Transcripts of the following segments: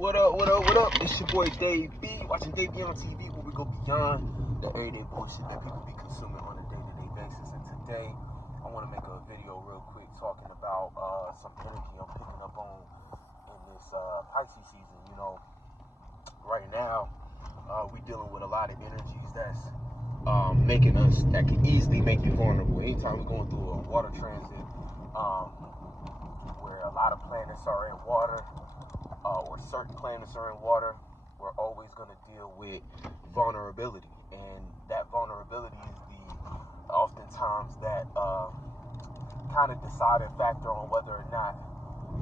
What up, what up, what up? It's your boy Dave B, watching DaveBeyondTV, where we go beyond the everyday bullshit that people be consuming on a day-to-day basis. And today, I want to make a video real quick talking about some energy I'm picking up on in this Pisces season. You know, right now, we dealing with a lot of energies that's making us, that can easily make you vulnerable. Anytime we're going through a water transit, where a lot of planets are in water, or certain planets are in water, we're always going to deal with vulnerability, and that vulnerability is the oftentimes that kind of deciding factor on whether or not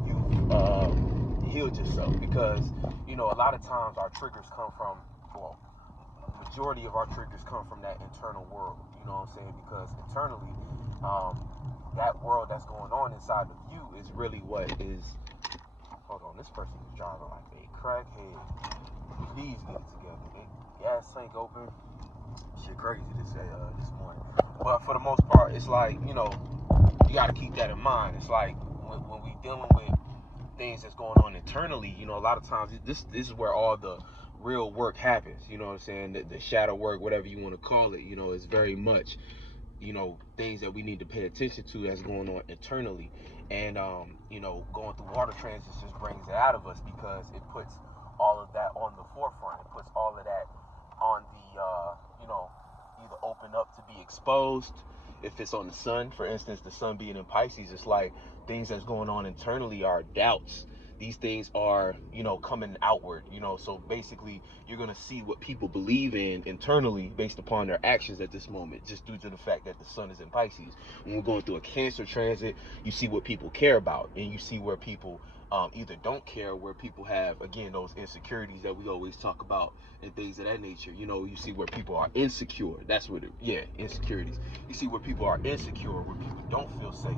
you've healed yourself. Because you know, a lot of times our triggers come from, well, majority of our triggers come from that internal world. You know what I'm saying? Because internally, that world that's going on inside of you is really what is. Hold on, this person is driving like a crackhead. Please get it together. Gas tank open. Shit crazy to say this morning. But for the most part, it's like, you know, you got to keep that in mind. It's like when we dealing with things that's going on internally, you know, a lot of times this is where all the real work happens. You know what I'm saying? The shadow work, whatever you want to call it, you know, is very much, you know, things that we need to pay attention to that's going on internally. And you know, going through water transits just brings it out of us, because it puts all of that on the forefront. It puts all of that on the you know, either open up to be exposed. If it's on the sun, for instance, the sun being in Pisces, it's like things that's going on internally are doubts. These things are, you know, coming outward, you know. So basically, you're going to see what people believe in internally based upon their actions at this moment, just due to the fact that the sun is in Pisces. When we're going through a Cancer transit, you see what people care about, and you see where people either don't care, where people have, again, those insecurities that we always talk about and things of that nature. You know, you see where people are insecure. That's what insecurities. You see where people are insecure, where people don't feel safe.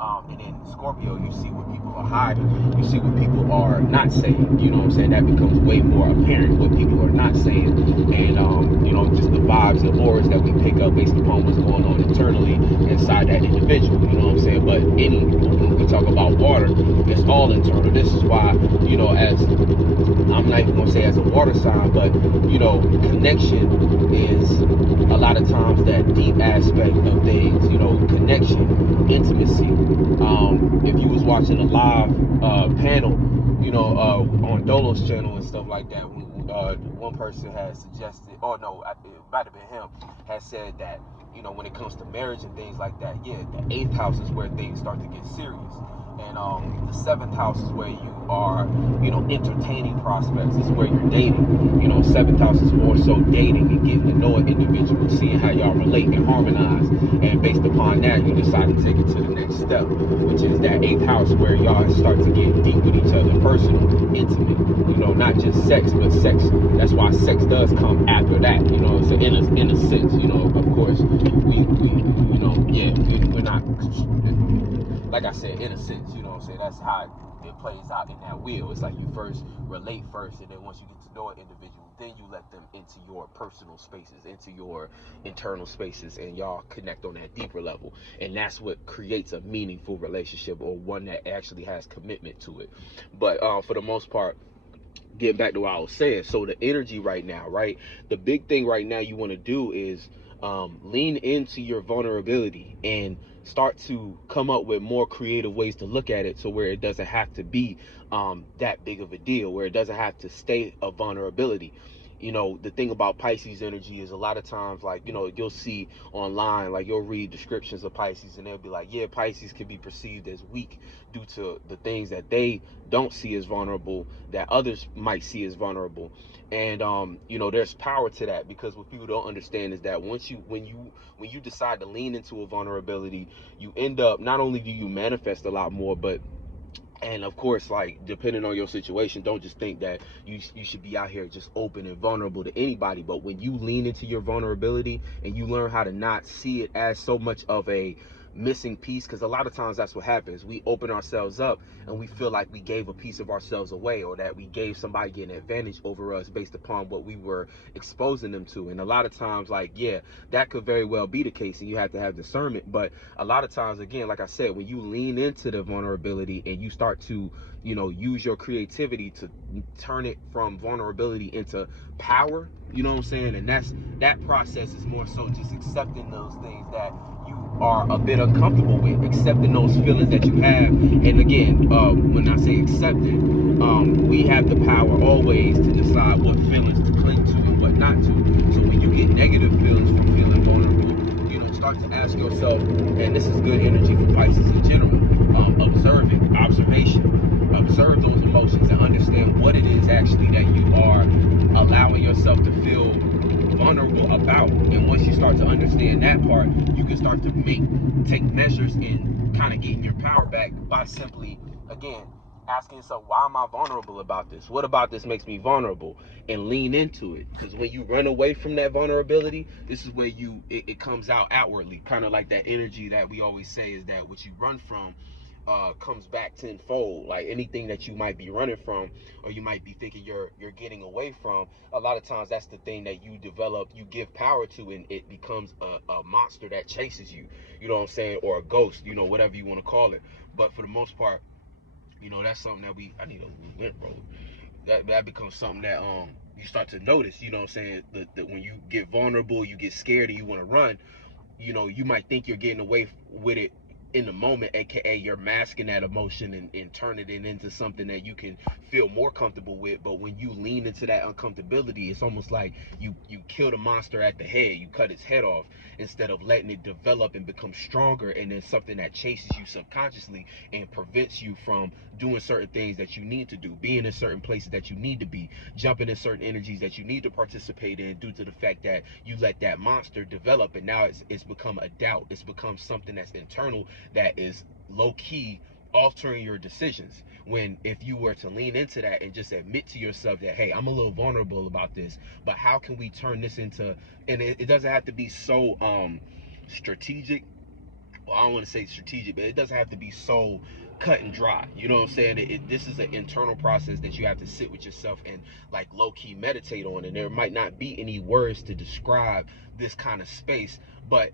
And in Scorpio, you see what people are hiding. You see what people are not saying. You know what I'm saying? That becomes way more apparent, what people are not saying. And, you know, just the vibes, the auras that we pick up based upon what's going on internally inside that individual. You know what I'm saying? But when we talk about water, it's all internal. This is why, you know, as I'm not even going to say as a water sign, but, you know, connection is a lot of times that deep aspect of things. You know, connection, intimacy. If you was watching a live panel, you know, on Dolo's channel and stuff like that, one person had suggested, it might have been him, has said that, you know, when it comes to marriage and things like that, the 8th house is where things start to get serious. And the 7th house is where you are, you know, entertaining prospects. This is where you're dating. You know, 7th house is more so dating and getting to know an individual, seeing how y'all relate and harmonize. And based upon that, you decide to take it to the next step, which is that 8th house where y'all start to get deep with each other, personal, intimate. You know, not just sex, but sex. That's why sex does come after that. You know, so in a sense, you know, of course, we you know, we're not. Like I said, in a sense, you know what I'm saying? That's how it plays out in that wheel. It's like you first relate first, and then once you get to know an individual, then you let them into your personal spaces, into your internal spaces, and y'all connect on that deeper level. And that's what creates a meaningful relationship, or one that actually has commitment to it. But for the most part, getting back to what I was saying, so the energy right now, right? The big thing right now you want to do is lean into your vulnerability and start to come up with more creative ways to look at it, so where it doesn't have to be that big of a deal, where it doesn't have to stay a vulnerability. You know, the thing about Pisces energy is a lot of times, like, you know, you'll see online, like, you'll read descriptions of Pisces and they'll be like, yeah, Pisces can be perceived as weak due to the things that they don't see as vulnerable that others might see as vulnerable. And you know, there's power to that, because what people don't understand is that when you decide to lean into a vulnerability, you end up, not only do you manifest a lot more, but, and of course, like, depending on your situation, don't just think that you should be out here just open and vulnerable to anybody. But when you lean into your vulnerability and you learn how to not see it as so much of a missing piece, because a lot of times that's what happens. We open ourselves up and we feel like we gave a piece of ourselves away, or that we gave somebody an advantage over us based upon what we were exposing them to. And a lot of times, like, yeah, that could very well be the case, and you have to have discernment. But a lot of times, again, like I said, when you lean into the vulnerability and you start to, you know, use your creativity to turn it from vulnerability into power, you know what I'm saying? And that process is more so just accepting those things that you are a bit uncomfortable with, accepting those feelings that you have. And again, when I say accepting, we have the power always to decide what feelings to cling to and what not to. So when you get negative feelings from feeling vulnerable, you know, start to ask yourself, and this is good energy for Pisces in general, observe those emotions and understand what it is actually that you are allowing yourself to feel vulnerable about. And once you start to understand that part, you can start to take measures in kind of getting your power back by simply, again, asking yourself, why am I vulnerable about this? What about this makes me vulnerable? And lean into it. Because when you run away from that vulnerability, this is where it comes out outwardly. Kind of like that energy that we always say is that what you run from comes back tenfold. Like anything that you might be running from, or you might be thinking you're getting away from, a lot of times that's the thing that you develop, you give power to, and it becomes a monster that chases you, you know what I'm saying, or a ghost, you know, whatever you want to call it. But for the most part, you know, that's something that I need a lint roll. That becomes something that you start to notice, you know what I'm saying, that when you get vulnerable, you get scared and you want to run, you know, you might think you're getting away with it in the moment, aka you're masking that emotion and turning it into something that you can feel more comfortable with. But when you lean into that uncomfortability, it's almost like you kill the monster at the head, you cut its head off, instead of letting it develop and become stronger, and then something that chases you subconsciously and prevents you from doing certain things that you need to do, being in certain places that you need to be, jumping in certain energies that you need to participate in, due to the fact that you let that monster develop. And now it's become a doubt, it's become something that's internal, that is low-key altering your decisions. When if you were to lean into that and just admit to yourself that, hey, I'm a little vulnerable about this, but how can we turn this into, and it doesn't have to be so strategic. Well, I don't want to say strategic, but it doesn't have to be so cut and dry. You know what I'm saying? This is an internal process that you have to sit with yourself and like low-key meditate on. And there might not be any words to describe this kind of space, but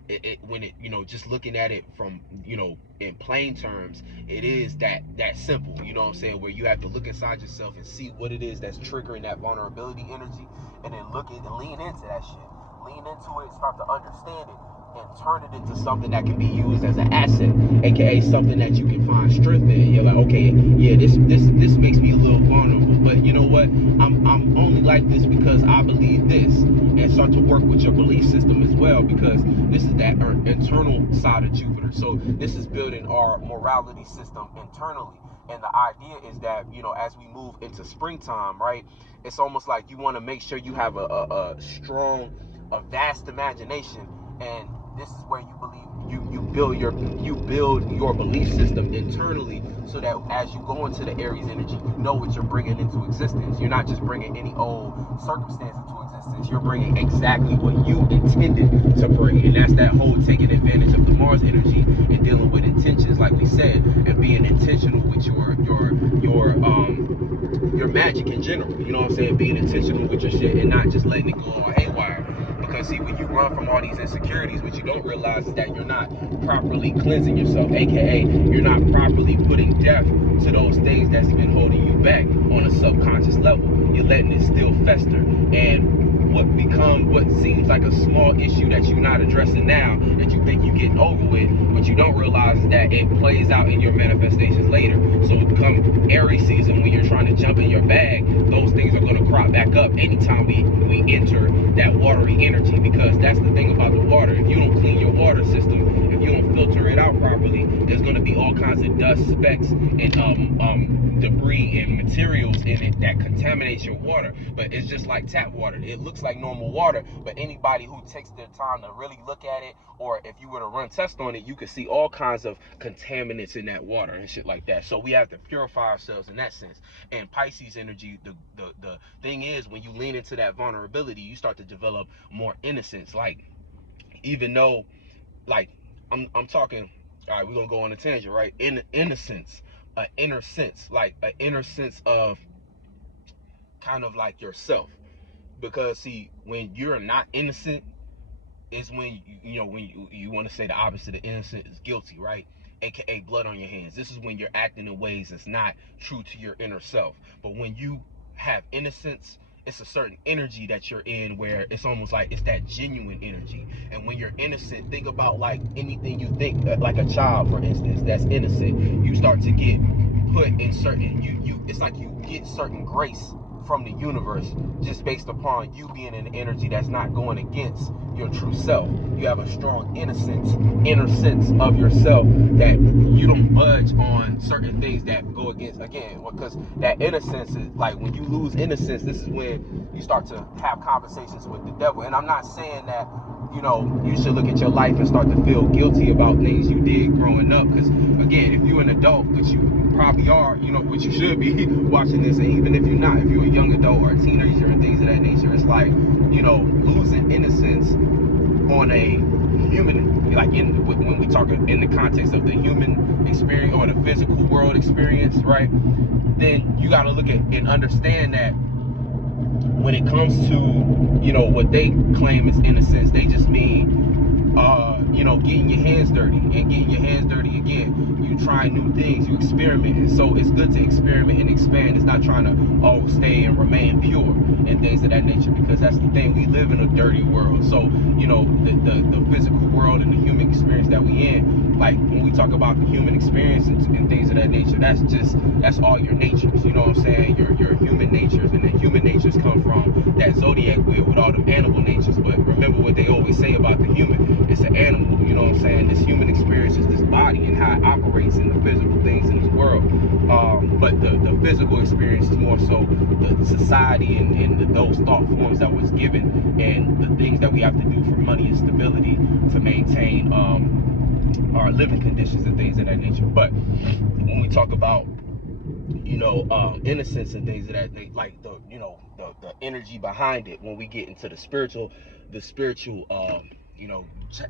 when it, you know, just looking at it from, you know, in plain terms, it is that simple. You know what I'm saying? Where you have to look inside yourself and see what it is that's triggering that vulnerability energy, and then look at and lean into that shit. Lean into it, start to understand it, and turn it into something that can be used as an asset, aka something that you can find strength in. You're like, okay, yeah, this makes me a little vulnerable, but you know what? I'm only like this because I believe this, and start to work with your belief system as well, because this is that internal side of Jupiter. So this is building our morality system internally. And the idea is that, you know, as we move into springtime, right, it's almost like you want to make sure you have a strong, a vast imagination. And this is where you believe you build your belief system internally, so that as you go into the Aries energy, you know what you're bringing into existence. You're not just bringing any old circumstance into existence. You're bringing exactly what you intended to bring, and that's that whole taking advantage of the Mars energy and dealing with intentions, like we said, and being intentional with your magic in general. You know what I'm saying? Being intentional with your shit and not just letting it go all haywire. Because see, when you run from all these insecurities, what you don't realize is that you're not properly cleansing yourself, aka you're not properly putting death to those things that's been holding you back on a subconscious level. You're letting it still fester, and what seems like a small issue that you're not addressing now, that you think you're getting over with, but you don't realize is that it plays out in your manifestations later. So come Aries season, when you're trying to jump in your bag, those things are going to crop back up anytime we enter that watery energy. Because that's the thing about the water: if you don't clean your water system, if you don't filter it out properly, there's going to be all kinds of dust, specks, and debris and materials in it that contaminates your water. But it's just like tap water. It looks like normal water, but anybody who takes their time to really look at it, or if you were to run tests on it, you could see all kinds of contaminants in that water and shit like that. So we have to purify ourselves in that sense. And Pisces energy, the thing is, when you lean into that vulnerability, you start to develop more innocence. Like, even though, like, I'm talking All right, we're gonna go on a tangent, right? In innocence, an inner sense, like an inner sense of kind of like yourself. Because see, when you're not innocent, is when when you want to say the opposite of innocent is guilty, right? AKA blood on your hands. This is when you're acting in ways that's not true to your inner self. But when you have innocence, it's a certain energy that you're in where it's almost like it's that genuine energy. And when you're innocent, think about like anything you think, like a child, for instance, that's innocent. You start to get put in certain, you it's like you get certain grace from the universe just based upon you being in an energy that's not going against your true self. You have a strong inner sense of yourself that you don't budge on certain things that go against, again, because that innocence is like when you lose innocence, this is when you start to have conversations with the devil. And I'm not saying that you should look at your life and start to feel guilty about things you did growing up, because again, if you're an adult, which you probably are, which you should be watching this, and even if you're not, if you're a young adult or a teenager and things of that nature, it's like losing innocence on a human, like when we talk in the context of the human experience or the physical world experience, right? Then you got to look at and understand that when it comes to what they claim is innocence, they just mean getting your hands dirty, and getting your hands dirty again, you try new things, you experiment. And so it's good to experiment and expand. It's not trying to stay and remain pure and things of that nature, because that's the thing, we live in a dirty world. So the physical world and the human experience that we in, like when we talk about the human experience and things of that nature, that's all your natures, you know what I'm saying, your human natures. And the human natures come from that zodiac wheel with all the animal natures. But remember what they always say about the human, it's an animal, you know what I'm saying? This human experience is this body and how it operates in the physical things in this world. But the physical experience is more so the society and those thought forms that was given, and the things that we have to do for money and stability to maintain our living conditions and things of that nature. But when we talk about innocence and things of that, like the energy behind it, when we get into the spiritual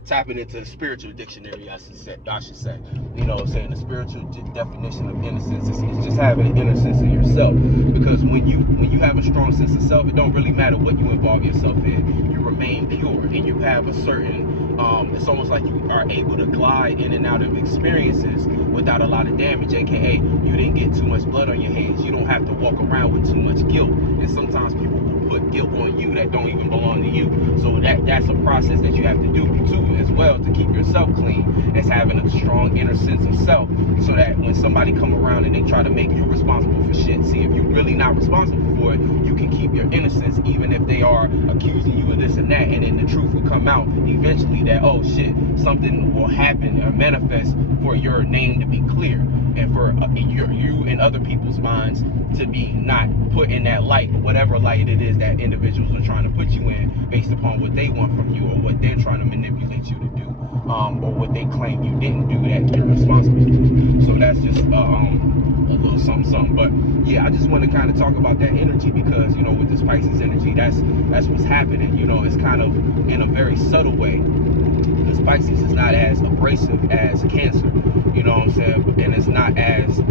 tapping into the spiritual dictionary, I should say, saying the spiritual definition of innocence is just having an inner sense of yourself. Because when you have a strong sense of self, it don't really matter what you involve yourself in, you remain pure, and you have a certain it's almost like you are able to glide in and out of experiences without a lot of damage, aka you didn't get too much blood on your hands. You don't have to walk around with too much guilt. And sometimes people will put guilt on you that don't even belong to you. So that's a process that you have to do too as well, to keep yourself clean, as having a strong inner sense of self, so that when somebody come around and they try to make you responsible for shit, see, if you're really not responsible for it, you can keep your innocence even if they are accusing you of this and that, and then the truth will come out eventually that, oh shit, something will happen or manifest for your name to be clear, and for you and other people's minds to be not put in that light, whatever light it is that individuals are trying to put you in based upon what they want from you, or what they're trying to manipulate you to do, or what they claim you didn't do that you're responsible for. So that's just a little something. But yeah, I just want to kind of talk about that energy, because with this Pisces energy, that's what's happening. It's kind of in a very subtle way, because Pisces is not as abrasive as Cancer, you know what I'm saying? And it's not as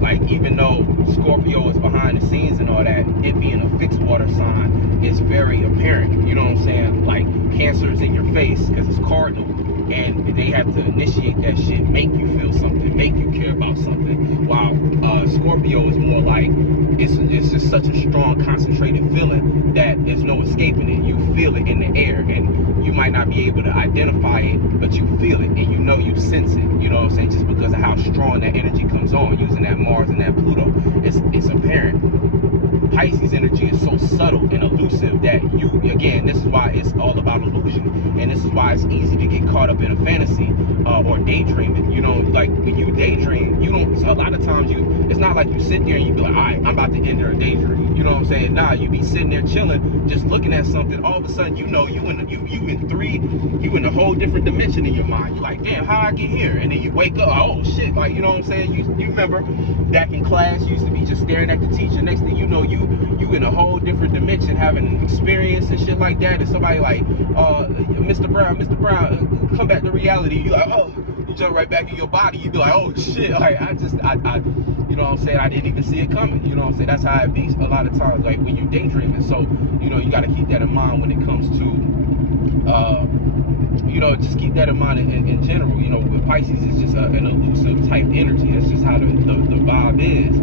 like, even though Scorpio is behind the scenes and all that, it being a fixed water sign is very apparent, you know what I'm saying? Like, Cancer is in your face because it's cardinal, and they have to initiate that shit, make you feel something, make you care about something, while Scorpio is more like, it's just such a strong concentrated feeling that there's no escaping it. You feel it in the air, and you might not be able to identify it, but you feel it, and you sense it, you know what I'm saying, just because of how strong that energy comes on, using that Mars and that Pluto. It's apparent. Pisces energy is so subtle and elusive that again, this is why it's all about illusion, and this is why it's easy to get caught up in a fantasy or daydreaming. Like when you daydream, a lot of times it's not like you sit there and you be like, all right, I'm about to enter a daydream. You know what I'm saying? Nah, you be sitting there chilling, just looking at something. All of a sudden, you in a whole different dimension in your mind. You're like, damn, how I get here? And then you wake up, oh shit, like, you know what I'm saying? You remember back in class, you used to be just staring at the teacher. Next thing you know, you you in a whole different dimension, having an experience and shit like that, and somebody like, Mr. Brown, come back to reality. You like, oh, you jump right back in your body. You be like, oh shit, like I you know what I'm saying, I didn't even see it coming. You know what I'm saying? That's how it be a lot of times, like when you're daydreaming. So, you know, you got to keep that in mind when it comes to, you know, just keep that in mind in general. You know, with Pisces, it's just an elusive type energy. That's just how the vibe is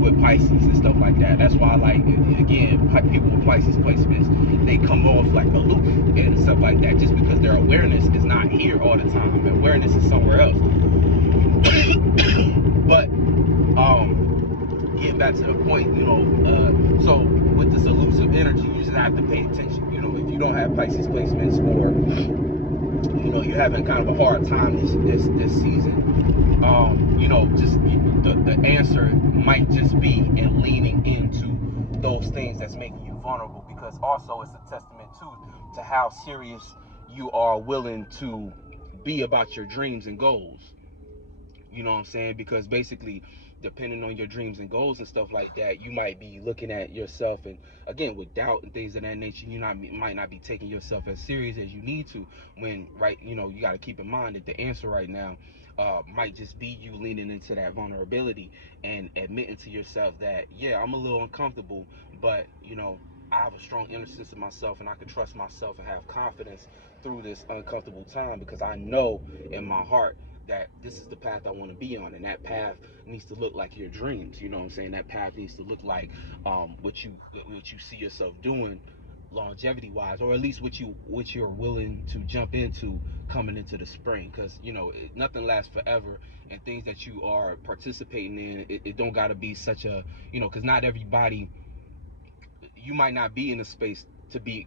with Pisces and stuff like that. That's why, like, again, people with Pisces placements, they come off like aloof and stuff like that, just because their awareness is not here all the time. Awareness is somewhere else. But getting back to the point, you know, so with this elusive energy, you just have to pay attention. You know, if you don't have Pisces placements, or you know, you're having kind of a hard time this season, you know, just the answer might just be in leaning into those things that's making you vulnerable, because also it's a testament to how serious you are willing to be about your dreams and goals. You know what I'm saying? Because basically, depending on your dreams and goals and stuff like that, you might be looking at yourself, and again, with doubt and things of that nature, might not be taking yourself as serious as you need to. When, right, you know, you got to keep in mind that the answer right now might just be you leaning into that vulnerability and admitting to yourself that, yeah, I'm a little uncomfortable, but you know, I have a strong inner sense of myself, and I can trust myself and have confidence through this uncomfortable time, because I know in my heart that this is the path I want to be on, and that path needs to look like your dreams. You know what I'm saying? That path needs to look like what you see yourself doing longevity wise, or at least what you're willing to jump into coming into the spring. Because you know, nothing lasts forever, and things that you are participating in, it don't got to be such a, you know, because not everybody, you might not be in a space to be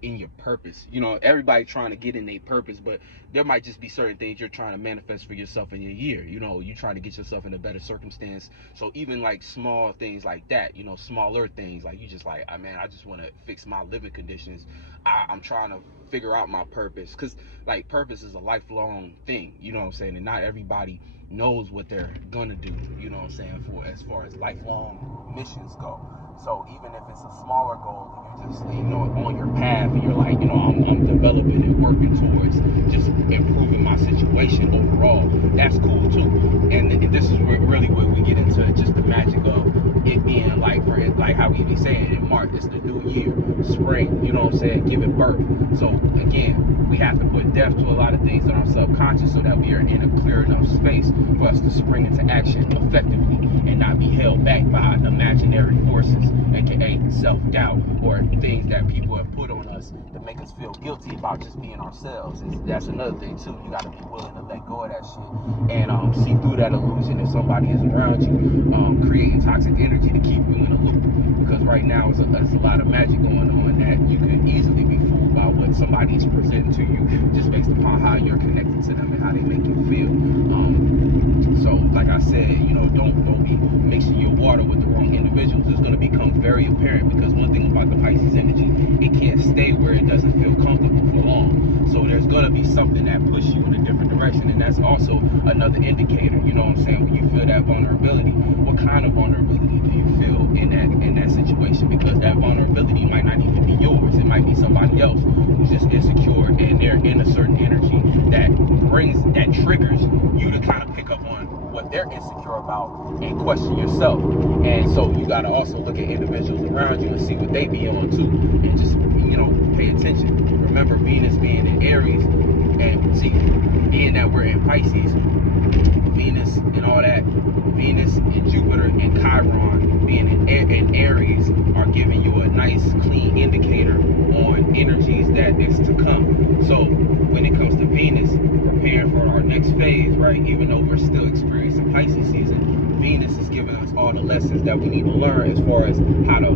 in your purpose. You know, everybody trying to get in their purpose, but there might just be certain things you're trying to manifest for yourself in your year. You know, you're trying to get yourself in a better circumstance. So even like small things like that, you know, smaller things, like you just like, man, I just want to fix my living conditions. I'm trying to figure out my purpose, because like purpose is a lifelong thing. You know what I'm saying? And not everybody knows what they're gonna do. You know what I'm saying? For as far as lifelong missions go. So even if it's a smaller goal, and you're just, you know, on your path, and you're like, you know, I'm developing and working towards just improving my situation overall, that's cool too. And this is really where we get into just the magic of it being like, for it, like how we be saying in March, it's the new year, spring, you know what I'm saying, giving birth. So again, we have to put depth to a lot of things in our subconscious, so that we are in a clear enough space for us to spring into action effectively and not be held back by imaginary forces, aka self-doubt, or things that people have put on us to make us feel guilty about just being ourselves. That's another thing too. You got to be willing to let go of that shit and see through that illusion if somebody is around you, creating toxic energy to keep you in a loop. Because right now it's a lot of magic going on that you could easily be fooled by what somebody is presenting to you, just based upon how you're connected to them and how they make you feel. So like I said, you know, don't be mixing your water with the wrong individuals. It's going to become very apparent, because one thing about the Pisces energy, it can't stay where it doesn't feel comfortable for long. So there's going to be something that pushes you in a different direction, and that's also another indicator. You know what I'm saying? When you feel that vulnerability, what kind of vulnerability do you feel in that situation? Because that vulnerability might not even be yours. It might be somebody else who's just insecure, and they're in a certain energy that triggers you to kind of pick up on what they're insecure about and question yourself. And so you got to also look at individuals around you and see what they be on too, and just, you know, pay attention. Remember, Venus being in Aries, and see, being that we're in Pisces, Venus and all that, Venus and Jupiter and Chiron being in Aries are giving you a nice clean indicator on energies that is to come. So when it comes to Venus, preparing for our next phase, right, even though we're still experiencing Pisces season, Venus is giving us all the lessons that we need to learn as far as how to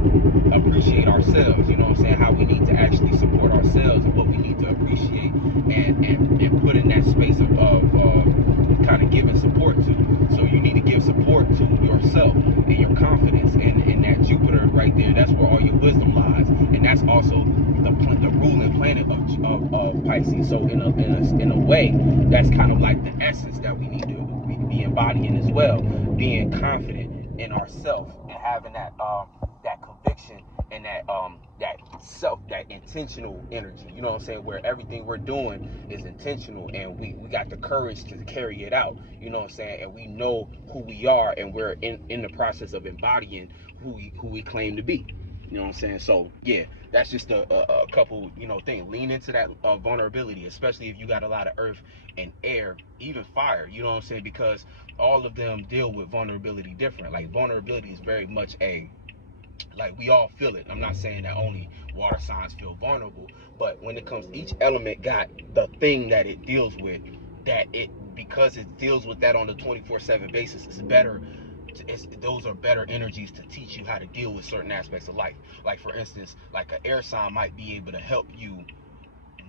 appreciate ourselves. You know what I'm saying? How we need to actually support ourselves, and what we need to appreciate and put in that space of kind of giving support to. So you need to give support to yourself and your confidence, and that Jupiter right there, that's where all your wisdom lies, and that's also the ruling planet of Pisces. So in a way, that's kind of like the essence that we need to be embodying as well, being confident in ourselves and having that connection and that that intentional energy, you know what I'm saying, where everything we're doing is intentional and we got the courage to carry it out, you know what I'm saying, and we know who we are and we're in the process of embodying who we claim to be. You know what I'm saying? So yeah, that's just a couple, you know, things. Lean into that vulnerability, especially if you got a lot of earth and air, even fire, you know what I'm saying? Because all of them deal with vulnerability different. Like vulnerability is very much like we all feel it. I'm not saying that only water signs feel vulnerable, but when it comes, each element got the thing that it deals with, that it, because it deals with that on the 24/7 basis, it's better. Those are better energies to teach you how to deal with certain aspects of life. Like for instance, like an air sign might be able to help you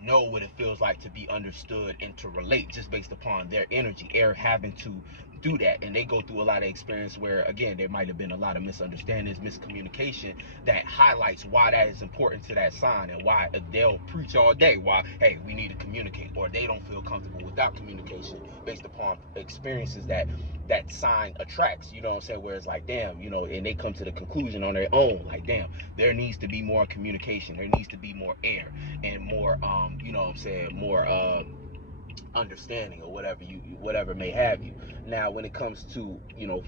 know what it feels like to be understood and to relate just based upon their energy, air having to do that. And they go through a lot of experience where, again, there might have been a lot of misunderstandings, miscommunication, that highlights why that is important to that sign, and why they'll preach all day why, hey, we need to communicate, or they don't feel comfortable without communication based upon experiences that that sign attracts, you know what I'm saying, where it's like, damn, you know, and they come to the conclusion on their own, like, damn, there needs to be more communication, there needs to be more air and more you know what I'm saying, more understanding, or whatever may have you. Now when it comes to, you know,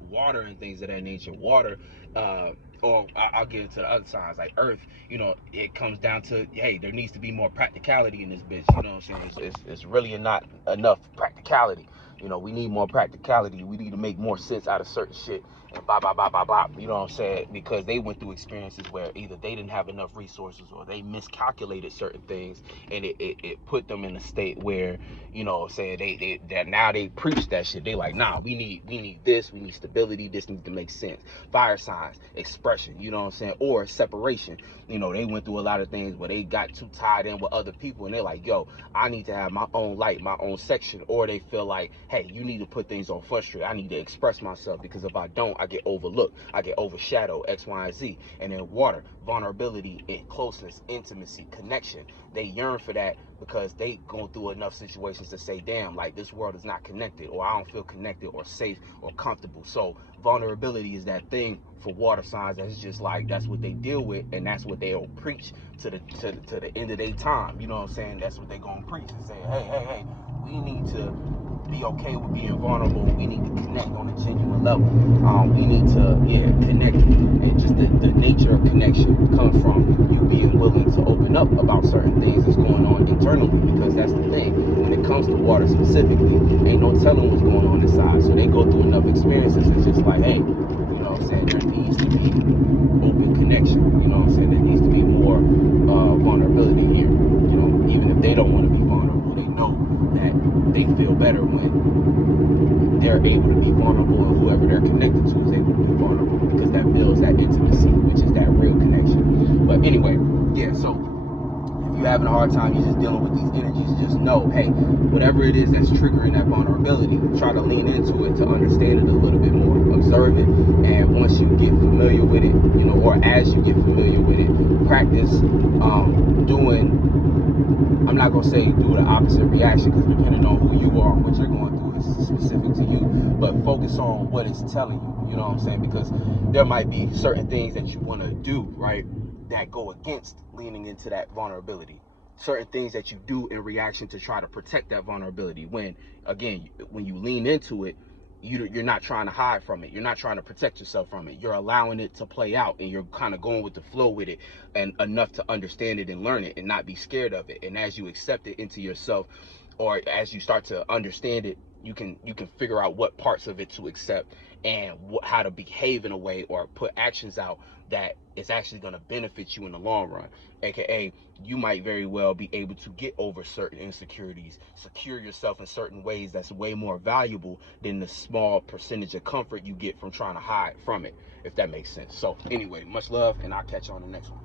water and things of that nature, water, or I'll get into the other signs like earth, you know, it comes down to, hey, there needs to be more practicality in this bitch, you know what I'm saying. It's really not enough practicality. You know, we need more practicality. We need to make more sense out of certain shit, and blah blah blah blah blah, you know what I'm saying, because they went through experiences where either they didn't have enough resources or they miscalculated certain things, and it put them in a state where, you know what I'm saying, they that now they preach that shit. They like, nah, we need this, we need stability, this needs to make sense. Fire signs, expression, you know what I'm saying, or separation. You know, they went through a lot of things where they got too tied in with other people, and they're like, yo, I need to have my own light, my own section. Or they feel like, hey, you need to put things on frustrate, I need to express myself, because if I don't, I get overlooked, I get overshadowed, X, Y, and Z. And then water, vulnerability, and closeness, intimacy, connection. They yearn for that because they go through enough situations to say, damn, like, this world is not connected, or I don't feel connected or safe or comfortable. So vulnerability is that thing for water signs that's just like, that's what they deal with, and that's what they'll preach to the end of their time, you know what I'm saying. That's what they gonna preach and say, hey, we need to be okay with being vulnerable. We need to connect on a genuine level. We need to, yeah, connect. And just the nature of connection comes from you being willing to open up about certain things that's going on internally, because that's the thing. When it comes to water specifically, ain't no telling what's going on inside. So they go through enough experiences. It's just like, hey, you know what I'm saying, there needs to be open connection. You know what I'm saying? There needs to be more vulnerability here. You know, even if they don't want to be vulnerable, they know that they feel better when they're able to be vulnerable, and whoever they're connected to is able to be vulnerable, because that builds that intimacy, which is that real connection. But anyway, yeah, so if you're having a hard time, you're just dealing with these energies, just know, hey, whatever it is that's triggering that vulnerability, try to lean into it to understand it a little bit more, observe it, and once you get familiar with it, you know, or as you get familiar with it, practice doing, I'm not going to say do the opposite reaction, because depending on who you are, what you're going through is specific to you, but focus on what it's telling you, you know what I'm saying, because there might be certain things that you want to do, right, that go against leaning into that vulnerability. Certain things that you do in reaction to try to protect that vulnerability, when, again, when you lean into it, you're not trying to hide from it. You're not trying to protect yourself from it. You're allowing it to play out, and you're kind of going with the flow with it, and enough to understand it and learn it and not be scared of it. And as you accept it into yourself, or as you start to understand it, you can figure out what parts of it to accept, and how to behave in a way or put actions out that is actually going to benefit you in the long run. AKA, you might very well be able to get over certain insecurities, secure yourself in certain ways that's way more valuable than the small percentage of comfort you get from trying to hide from it, if that makes sense. So anyway, much love, and I'll catch you on the next one.